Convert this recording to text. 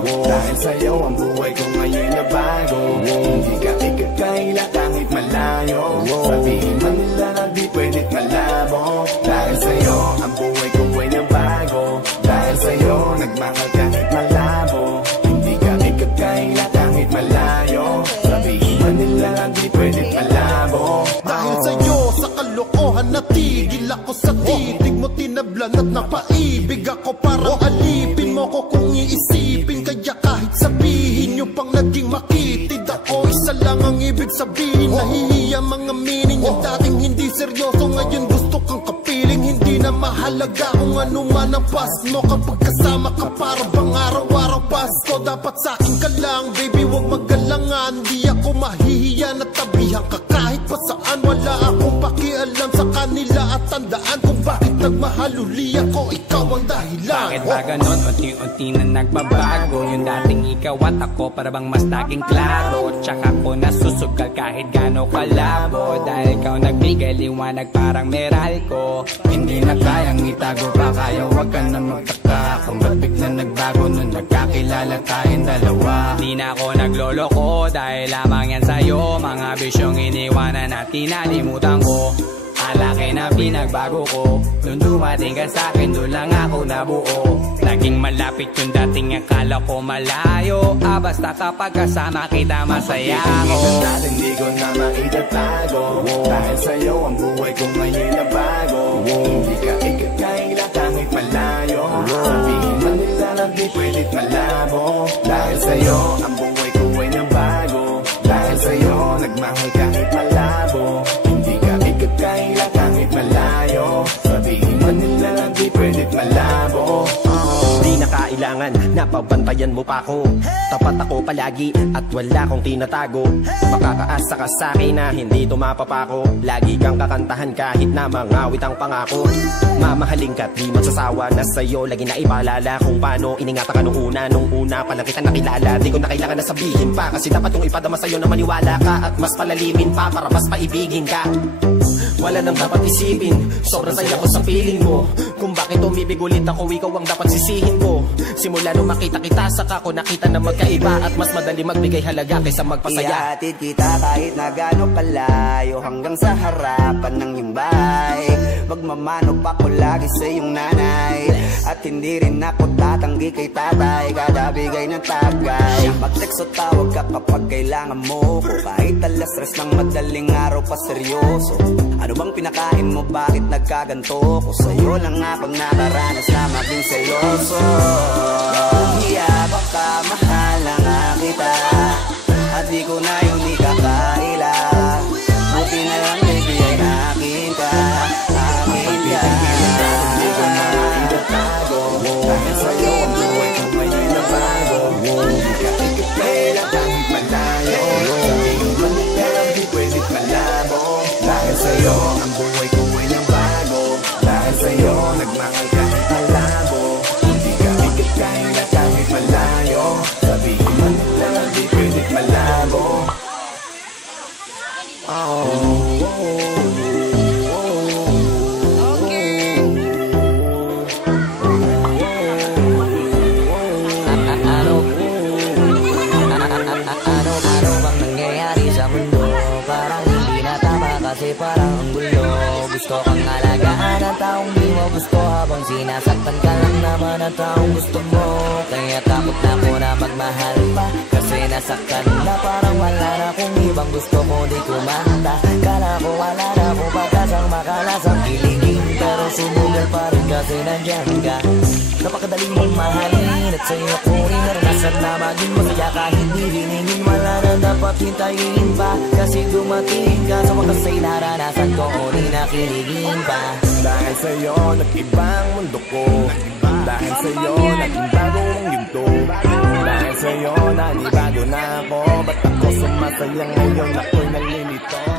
Dahil sa'yo ang buhay ko ngayon na bago. Hindi ka ikakaila kahit malayo. Sabihin man nila na di pwedit malabo. Dahil sa'yo ang buhay ko ay nabago. Dahil sa'yo nagmahal kahit malabo. Hindi ka ikakaila kahit malayo. Sabihin man nila na di pwedit malabo. Dahil sa'yo sa kalokohan natigil ako sa titig mo, tinablan at napaibig ako. Parang alipin mo ko kung iisipin. Kaya kahit sabihin nyo pang naging makitid ako, isa lang ang ibig sabihin. Nahihiya mga meaning. Yung dating hindi seryoso ngayon gusto kang kapiling. Hindi na mahalaga kung ano man ang past mo. Kapag kasama ka para bang araw-araw Pasko. Dapat sa'kin ka lang baby, wag magalangan. Di ako mahihiya na tabihan ka kahit pa saan. Wala akong pakialam sa kanila at tandaan kung bakit nagmahal uli ako. Ikaw ang dahilan. Bakit ba ganon? Unti-unti na nagbabago. Yung dating ikaw at ako para bang mas naging klaro. Tsaka ko nasusugal kahit gano'n kalabo. Dahil ikaw nagbigay liwanag parang meral ko. Hindi na kayang itago pa kaya wag ka na magtaka kung ba't bigla nagbago nung nagkakilala tayong dalawa. Di na ako nagloloko dahil lamang yan sa'yo. Mga bisyong iniwanan at tinalimutan ko. Alaki na pinagbago ko. Nung dumating ka sa'kin, doon lang ako nabuo. Laging malapit yung dating akala ko malayo. Basta kapag kasama kita masaya ako. Hindi ko na maitatago. Dahil sa'yo ang buhay ko ngayon na bago. Hindi ka ikakaila kahit malayo. Sabihin man nila na di pwedit malabo. Dahil sa'yo ang buhay ko ay nabago. Dahil sa'yo nagmahal kahit malabo. Hindi ka ikakaila kahit malayo. Sabihin man nila na di pwedit malabo. Di na kailangan, napabantayan mo pa ako. Tapat ako palagi at wala kong tinatago. Makakaasa ka sa'kin na hindi tumapapako. Lagi kang kakantahan kahit na mangawit ang pangako. Mamahalin ka't di magsasawa na sa'yo. Lagi na ipaalala kung paano iningatan ka nung una pa lang kita nakilala. Di ko na kailangan na sabihin pa, kasi dapat kong ipadama sa'yo na maniwala ka. At mas palalimin pa para mas maibigin ka. Wala nang dapat isipin, sobrang saya ko sa feeling mo. Kung bakit umibig ulit ako, ikaw ang dapat sisihin ko. Simula nung makita kita, saka ko nakita na magkaiba. At mas madali magbigay halaga kaysa magpasaya. Ihatid kita kahit na gano'ng kalayo, hanggang sa harapan ng iyong bahay. Magmamano pa ko lagi sa iyong nanay. At hindi rin ako tatanggi kay tatay, kada bigay ng tagay. Mag-text o tawag ka kapag kailangan mo ko. Kahit alas stress ng madaling araw pa seryoso. Ano bang pinakain mo, bakit nagkaganto ko? Sa'yo lang ako nakaranas na maging seryoso. Hiya baka mahal na nga kita, at di ko na yung di kakaila. Buti na lang baby ay akin ka, akin ka. Hindi ko na itatago. Dahil sa'yo ang buhay ko ngayon na bago. Hindi ka ikakaila kahit malayo. Sabihin man nila na di pwedit malabo. Dahil sa'yo ang buhay ko ay nabago. Dahil sa'yo nagmahal kahit malabo. Hindi ka ikakaila kahit malayo. Sabihin man nila na di pwedit malabo. Ano bang nangyayari sa mundo? Parang hindi na tama kasi parang ang gulo. Gusto kang alagaan ang taong di mo gusto, habang sinasaktan ka lang naman ang taong gusto mo. Kaya takot na ko na magmahal pa, kasi nasaktan na parang wala na kung ibang gusto ko di kumanta. Kala ko wala na ko pagkasang makalasang kiligin, pero sumugal pa rin kasi nandyan ka. Napakadali mong mahalin at sa'yo ko rin naranasan na maging masaya. Kahit di hiningin wala na dapat hintayin pa, kasi dumating ka sa wakas ay naranasan ko o di nakiligin pa. Dahil sa'yo nag-ibang mundo ko, dahil sa'yo naging bagong ginto, dahil sa'yo nanibago na ako. Ba't ako sumasaya ngayon ako'y nalilito?